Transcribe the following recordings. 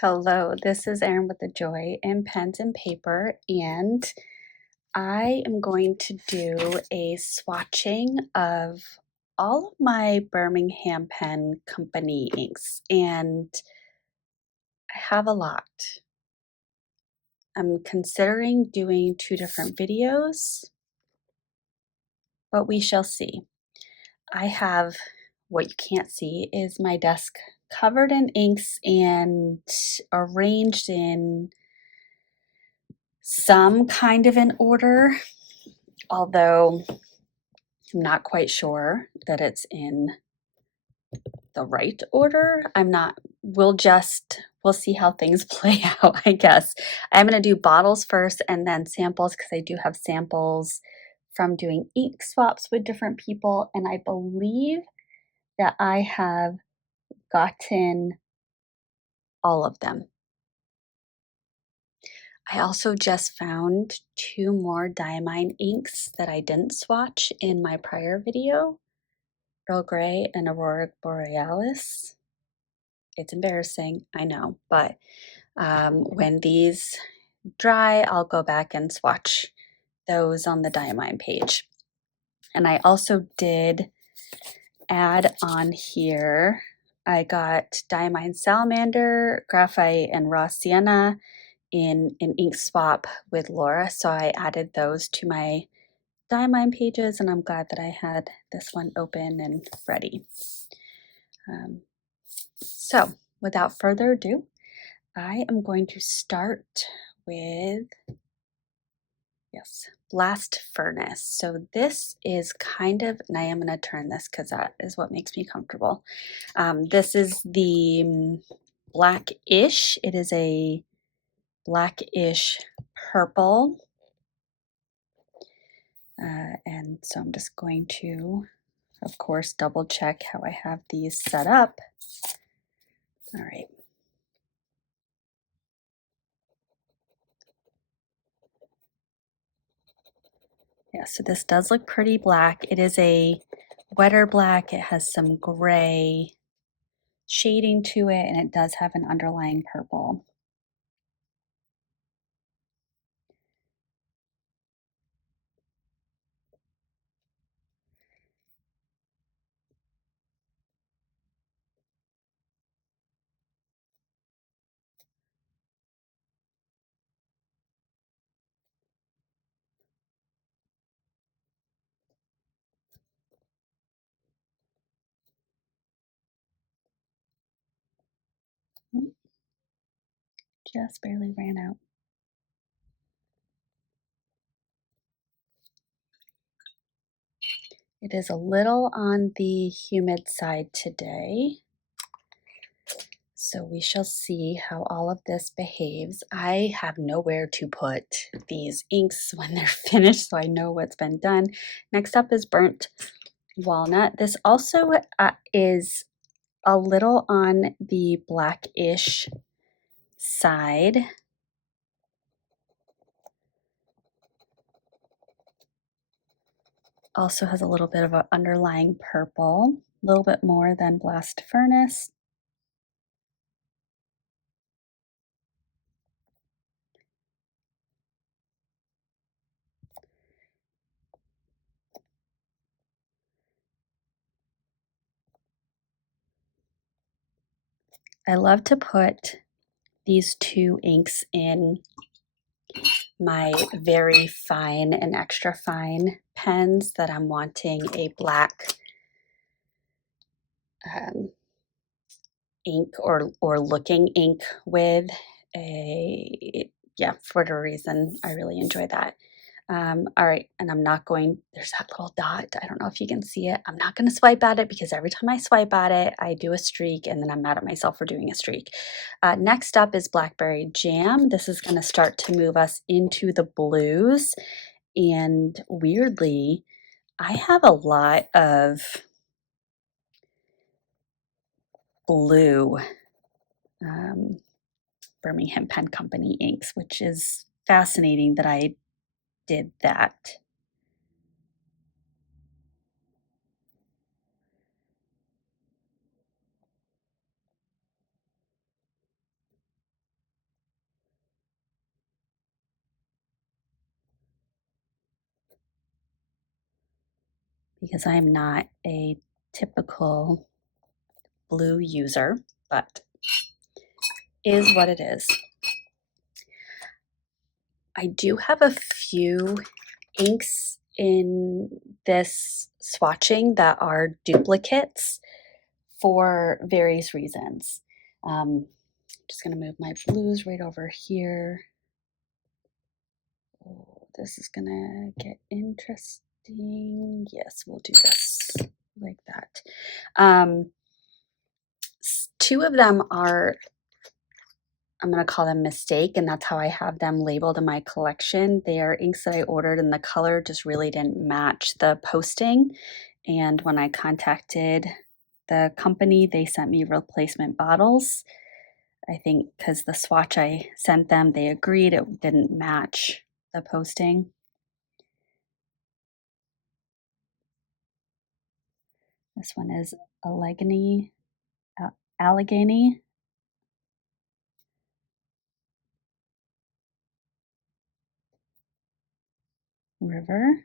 Hello, this is Erin with the Joy in Pens and Paper, and I am going to do a swatching of all of my Birmingham Pen Company inks, and I have a lot. I'm considering doing two different videos, but we shall see. I have what you can't see is my desk covered in inks and arranged in some kind of an order, although I'm not quite sure that it's in the right order. We'll see how things play out, I guess. I'm going to do bottles first and then samples because I do have samples from doing ink swaps with different people, and I believe that I have gotten all of them. I also just found two more diamine inks that I didn't swatch in my prior video, Earl Grey and Aurora Borealis. It's embarrassing, I know, but when these dry, I'll go back and swatch those on the diamine page. And I also did add on here, I got diamine salamander, graphite, and raw sienna in an ink swap with Laura, so I added those to my diamine pages, and I'm glad that I had this one open and ready. So without further ado, I am going to start with, blast furnace. So this is kind of, and I am going to turn this because that is what makes me comfortable. This is the blackish. It is a blackish purple. And so I'm just going to, of course, double check how I have these set up. All right. Yeah, so this does look pretty black. It is a wetter black. It has some gray shading to it, and it does have an underlying purple. Just barely ran out. It is a little on the humid side today, so we shall see how all of this behaves. I have nowhere to put these inks when they're finished, so I know what's been done. Next up is burnt walnut. This also is a little on the blackish side. Also has a little bit of an underlying purple, a little bit more than blast furnace. I love to put these two inks in my very fine and extra fine pens that I'm wanting a black ink or looking ink with. For whatever reason, I really enjoy that. All right, and I'm not going, there's that little dot. I don't know if you can see it. I'm not going to swipe at it because every time I swipe at it, I do a streak and then I'm mad at myself for doing a streak. Next up is Blackberry Jam. This is going to start to move us into the blues. And weirdly, I have a lot of blue Birmingham Pen Company inks, which is fascinating that I did that. because I'm not a typical blue user, but is what it is. I do have a few inks in this swatching that are duplicates for various reasons. Just going to move my blues right over here. Oh, this is going to get interesting. Yes, we'll do this like that. Two of them are, I'm going to call them mistake, and that's how I have them labeled in my collection. They are inks that I ordered and the color just really didn't match the posting. And when I contacted the company, they sent me replacement bottles. I think because the swatch I sent them, they agreed it didn't match the posting. This one is Allegheny, Allegheny River.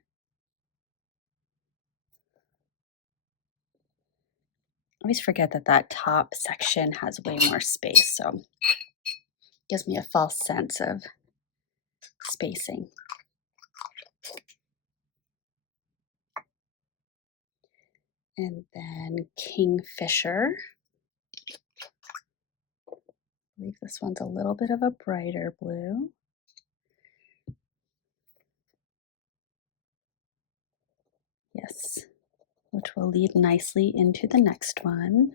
I always forget that that top section has way more space, so it gives me a false sense of spacing. And then Kingfisher. I believe this one's a little bit of a brighter blue. Yes, which will lead nicely into the next one.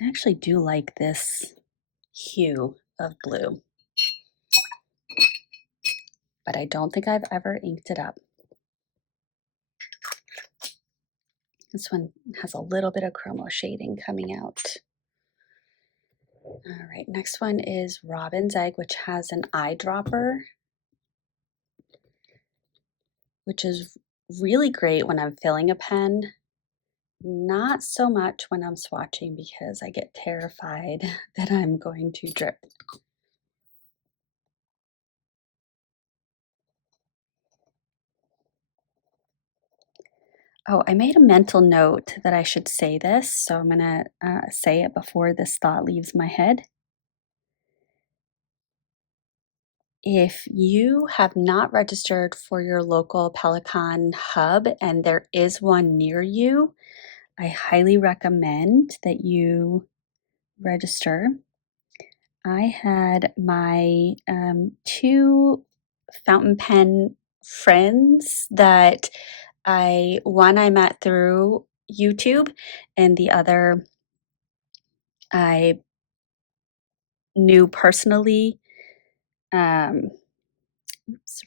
I actually do like this hue of blue, but I don't think I've ever inked it up. This one has a little bit of chromo shading coming out. All right, next one is Robin's Egg, which has an eyedropper, which is really great when I'm filling a pen. Not so much when I'm swatching because I get terrified that I'm going to drip. Oh, I made a mental note that I should say this, so I'm gonna say it before this thought leaves my head. If you have not registered for your local Pelican hub and there is one near you, I highly recommend that you register. I had my two fountain pen friends that one I met through YouTube, and the other I knew personally.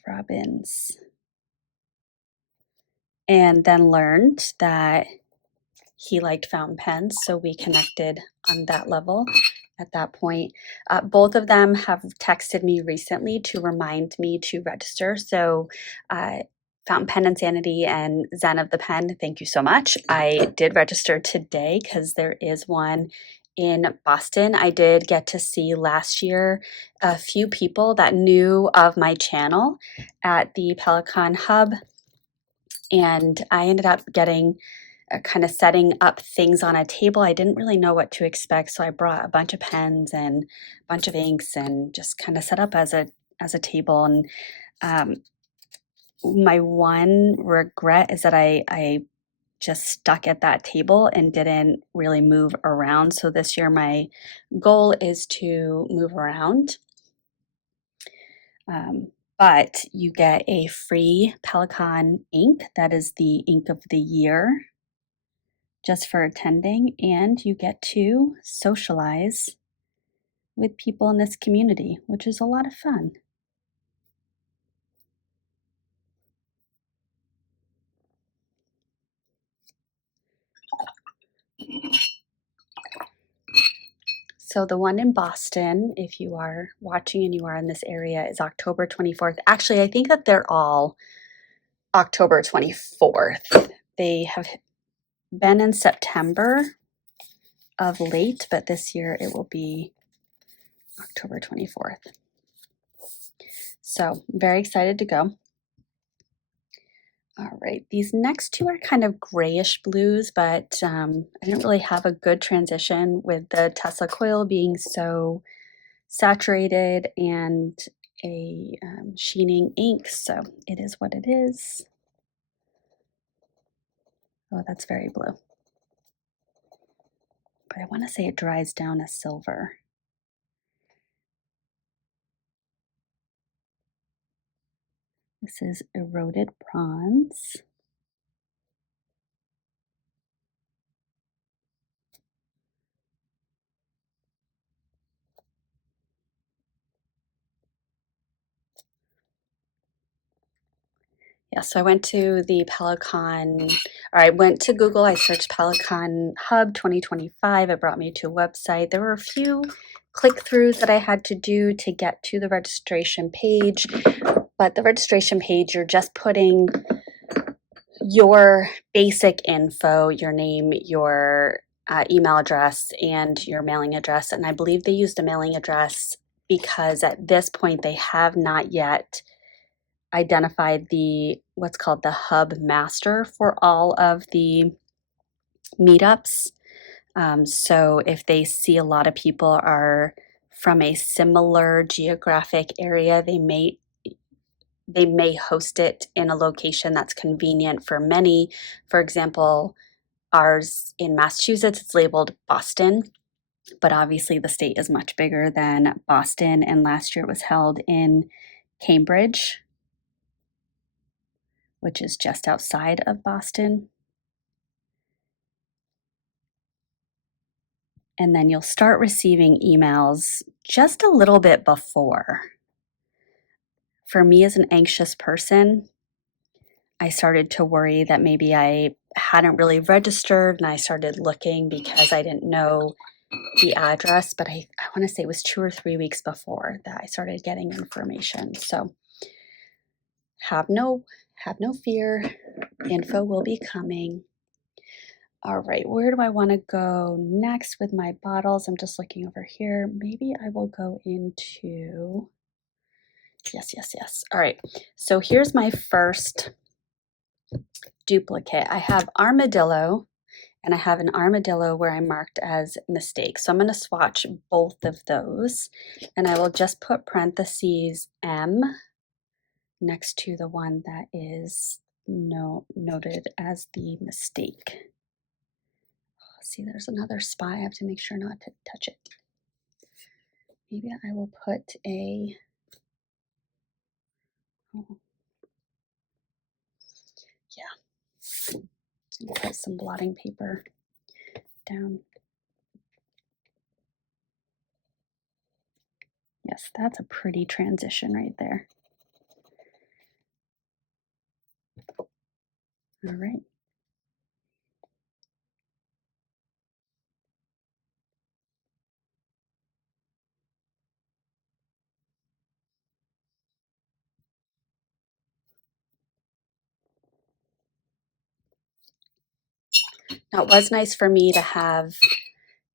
Robbins, and then learned that he liked fountain pens, so we connected on that level at that point. Both of them have texted me recently to remind me to register. So Fountain Pen Insanity and Zen of the Pen, thank you so much. I did register today because there is one in Boston. I did get to see last year a few people that knew of my channel at the Pelican Hub, and I ended up getting kind of setting up things on a table. I didn't really know what to expect, so I brought a bunch of pens and a bunch of inks and just kind of set up as a table. And my one regret is that I just stuck at that table and didn't really move around. So this year my goal is to move around. But you get a free Pelican ink. That is the ink of the year just for attending, and you get to socialize with people in this community, which is a lot of fun. So the one in Boston, if you are watching and you are in this area, is October 24th. Actually, I think that they're all October 24th. They have been in September of late, but this year it will be October 24th. So I'm very excited to go. All right, these next two are kind of grayish blues, but I didn't really have a good transition with the Tesla coil being so saturated and a sheening ink, so it is what it is. Oh, that's very blue. But I want to say it dries down as silver. This is eroded bronze. Yeah, so I went to the Pelican, or I went to Google, I searched Pelican Hub 2025. It brought me to a website. There were a few click-throughs that I had to do to get to the registration page, but the registration page, you're just putting your basic info, your name, your email address, and your mailing address. And I believe they used a mailing address because at this point they have not yet identified the what's called the hub master for all of the meetups. So if they see a lot of people are from a similar geographic area, they may host it in a location that's convenient for many. For example, ours in Massachusetts, it's labeled Boston, but obviously the state is much bigger than Boston. And last year it was held in Cambridge, which is just outside of Boston. And then you'll start receiving emails just a little bit before. For me, as an anxious person, I started to worry that maybe I hadn't really registered, and I started looking because I didn't know the address, but I want to say it was 2 or 3 weeks before that I started getting information. So have no fear. Info will be coming. All right, where do I want to go next with my bottles? I'm just looking over here. Maybe I will go into, yes. All right, so here's my first duplicate. I have armadillo, and I have an armadillo where I marked as mistake. So I'm going to swatch both of those, and I will just put parentheses M next to the one that is noted as the mistake. See, there's another spot. I have to make sure not to touch it. Maybe I will put a, oh, yeah, put some blotting paper down. Yes, that's a pretty transition right there. All right. Now, it was nice for me to have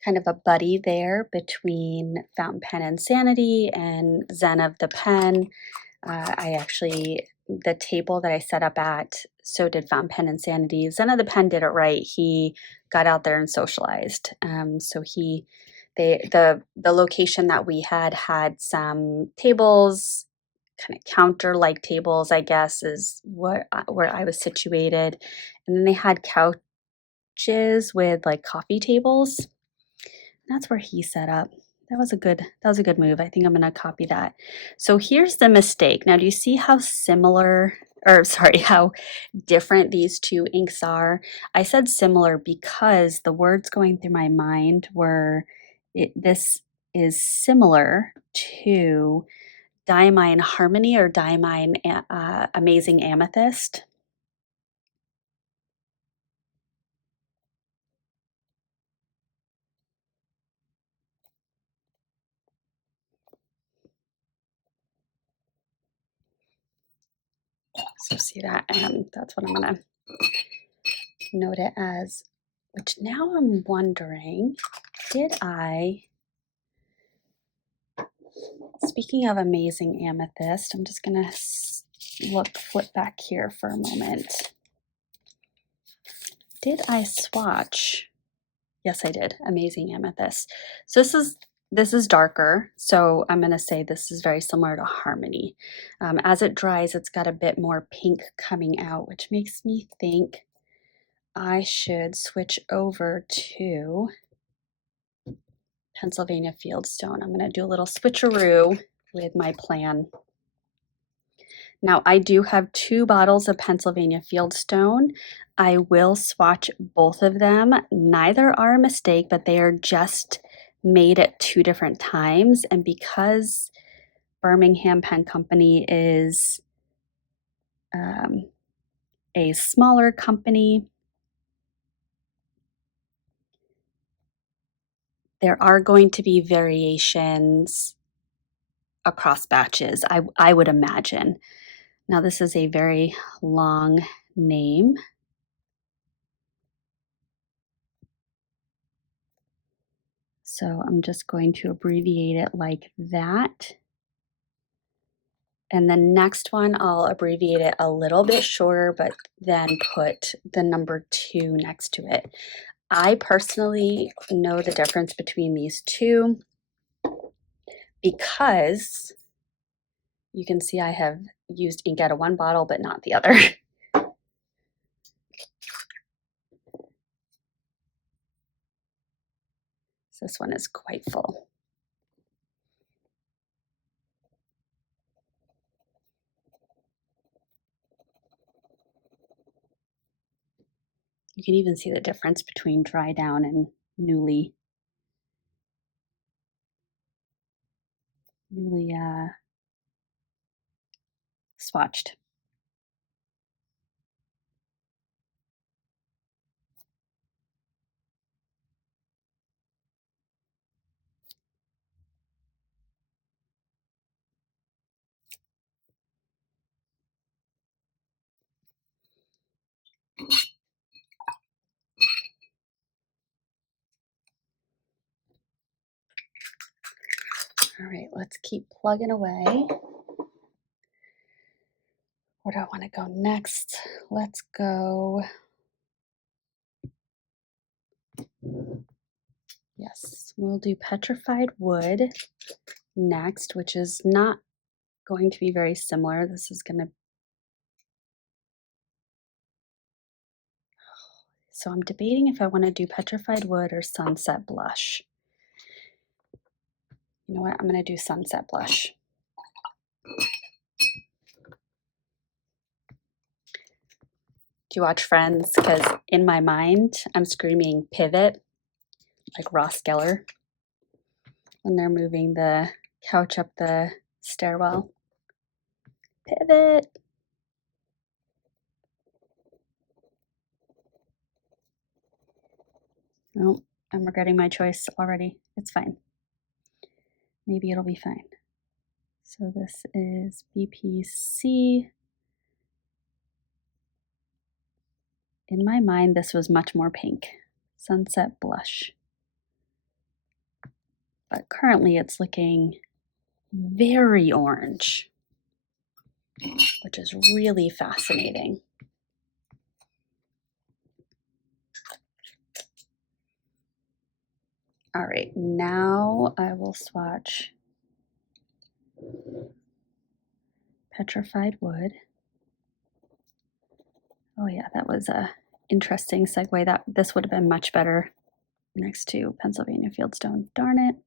kind of a buddy there between Fountain Pen Insanity and Zen of the Pen. I actually, the table that I set up at, so did Fountain Pen Insanity. Zen of the Pen did it right. He got out there and socialized. So the location that we had some tables, kind of counter-like tables, I guess, is where I was situated. And then they had couches with like coffee tables. That's where he set up. That was a good move. I think I'm going to copy that. So here's the mistake. Now, do you see how similar, or sorry, how different these two inks are? I said similar because the words going through my mind were, this is similar to Diamine Harmony or Diamine Amazing Amethyst. So see that M, that's what I'm gonna note it as, which now I'm wondering, speaking of amazing amethyst, I'm just gonna flip back here for a moment. Did I swatch? Yes, I did. Amazing amethyst. So this is darker, so I'm going to say this is very similar to Harmony. As it dries, it's got a bit more pink coming out, which makes me think I should switch over to Pennsylvania Fieldstone. I'm going to do a little switcheroo with my plan. Now, I do have 2 bottles of Pennsylvania Fieldstone. I will swatch both of them. Neither are a mistake, but they are just made at 2 different times. And because Birmingham Pen Company is a smaller company, there are going to be variations across batches, I would imagine. Now, this is a very long name. So I'm just going to abbreviate it like that. And the next one, I'll abbreviate it a little bit shorter, but then put the number 2 next to it. I personally know the difference between these two because you can see I have used ink out of one bottle, but not the other. This one is quite full. You can even see the difference between dry down and newly swatched. All right, let's keep plugging away. Where do I want to go next? Let's go. Yes, we'll do petrified wood next, which is not going to be very similar. This is going to. So I'm debating if I want to do petrified wood or sunset blush. You know what? I'm going to do sunset blush. Do you watch Friends? Because in my mind, I'm screaming pivot, like Ross Geller, when they're moving the couch up the stairwell. Pivot. Oh, I'm regretting my choice already. It's fine. Maybe it'll be fine. So this is BPC. In my mind, this was much more pink. Sunset blush. But currently it's looking very orange, which is really fascinating. All right, now I will swatch petrified wood. Oh yeah, that was a interesting segue. This would have been much better next to Pennsylvania Fieldstone. Darn it.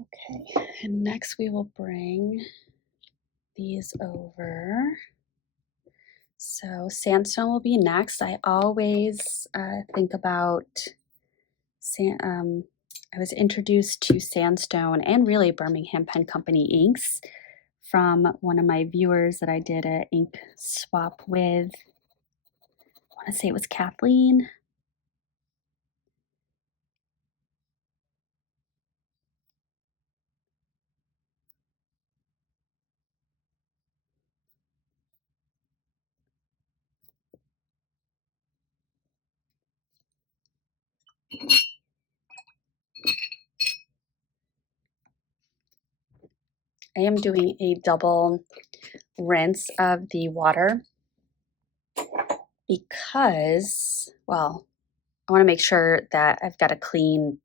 Okay, and next we will bring these over. So sandstone will be next. I always think about I was introduced to sandstone and really Birmingham Pen Company inks from one of my viewers that I did an ink swap with. I want to say it was Kathleen. I am doing a double rinse of the water because, well, I want to make sure that I've got a clean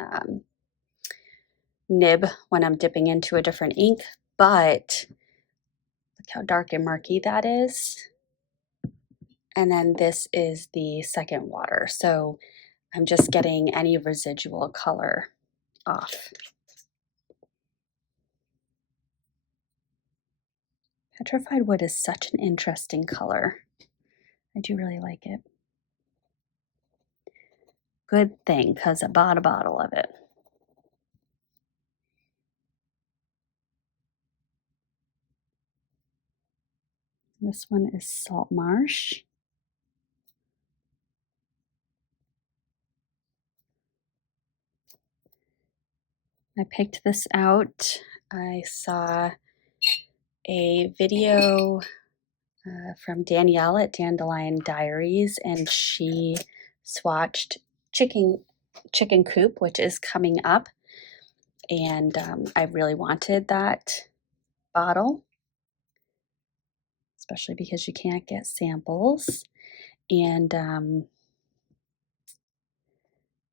um, nib when I'm dipping into a different ink, but look how dark and murky that is. And then this is the second water. So I'm just getting any residual color off. Petrified wood is such an interesting color. I do really like it. Good thing, because I bought a bottle of it. This one is Salt Marsh. I picked this out. I saw a video from Danielle at Dandelion Diaries, and she swatched chicken coop, which is coming up, and I really wanted that bottle, especially because you can't get samples. And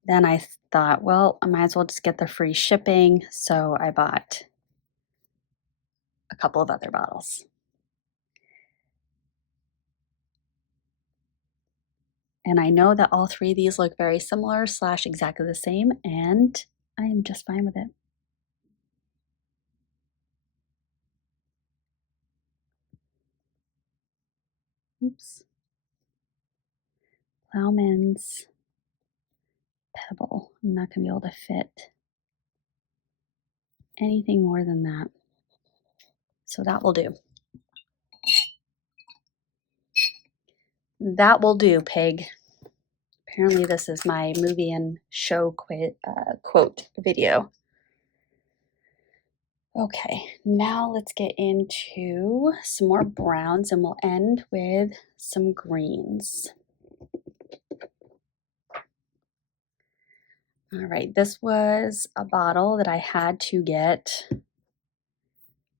then I thought, well, I might as well just get the free shipping, so I bought a couple of other bottles. And I know that all three of these look very similar / exactly the same, and I am just fine with it. Oops. Plowman's Pebble. I'm not going to be able to fit anything more than that. So that will do. That will do, pig. Apparently this is my movie and show quote video. Okay, now let's get into some more browns and we'll end with some greens. All right, this was a bottle that I had to get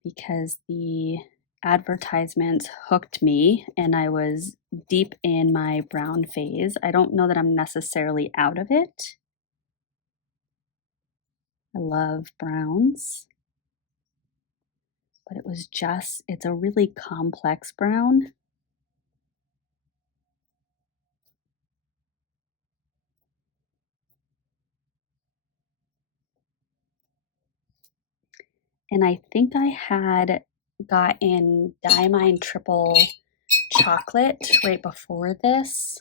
because the advertisements hooked me and I was deep in my brown phase. I don't know that I'm necessarily out of it. I love browns, but it's a really complex brown. And I think I had gotten Diamine Triple Chocolate right before this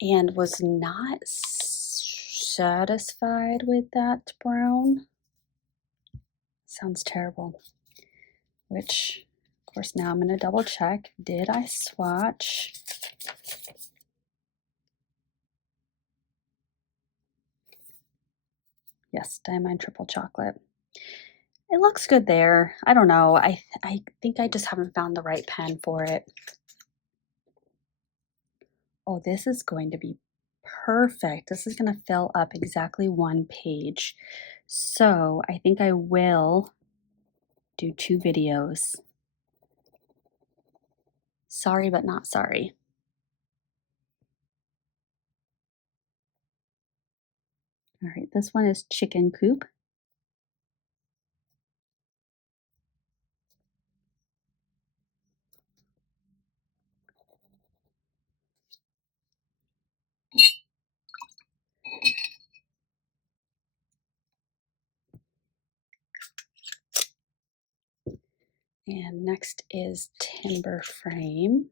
and was not satisfied with that brown. Sounds terrible. Which, of course, now I'm going to double check. Did I swatch? Yes, Diamine Triple Chocolate. It looks good there. I don't know. I think I just haven't found the right pen for it. Oh, this is going to be perfect. This is going to fill up exactly one page. So I think I will do 2 videos. Sorry, but not sorry. All right, this one is Chicken Coop. And next is timber frame.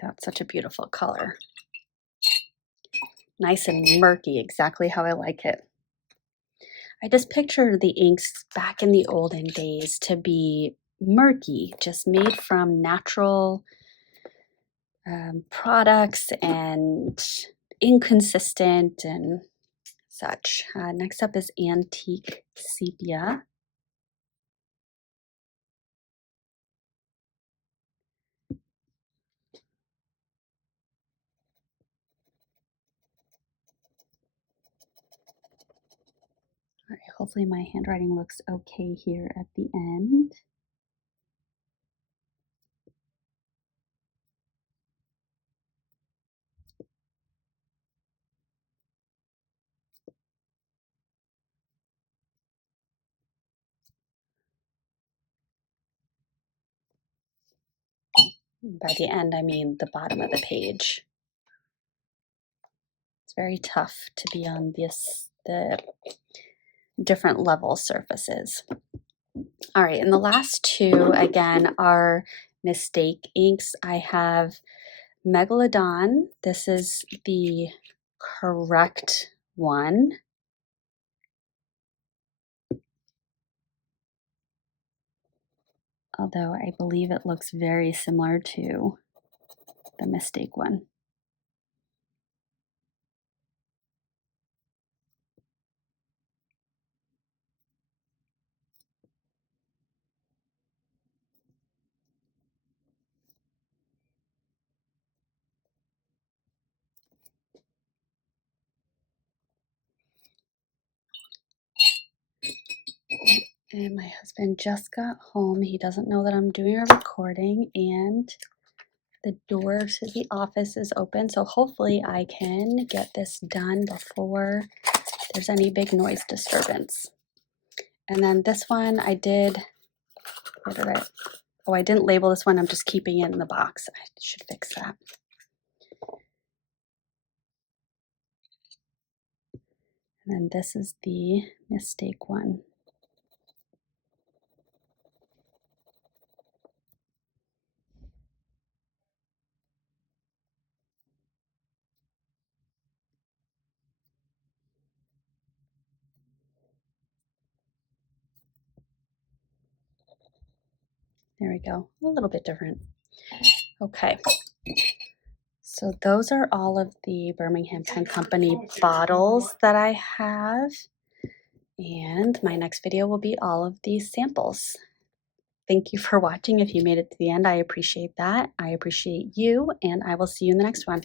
That's such a beautiful color. Nice and murky, exactly how I like it. I just picture the inks back in the olden days to be murky, just made from natural products and inconsistent and such. Next up is antique sepia. All right, hopefully my handwriting looks okay here at the end. By the end, I mean the bottom of the page. It's very tough to be on the different level surfaces. All right, and the last two, again, are mistake inks. I have Megalodon. This is the correct one. Although I believe it looks very similar to the mistake one. And my husband just got home. He doesn't know that I'm doing a recording, and the door to the office is open. So hopefully I can get this done before there's any big noise disturbance. And then this one I did, where did I, oh, I didn't label this one. I'm just keeping it in the box. I should fix that. And then this is the mistake one. There we go, a little bit different. Okay, so those are all of the Birmingham Pen Company bottles that I have. And my next video will be all of these samples. Thank you for watching. If you made it to the end, I appreciate that. I appreciate you, and I will see you in the next one.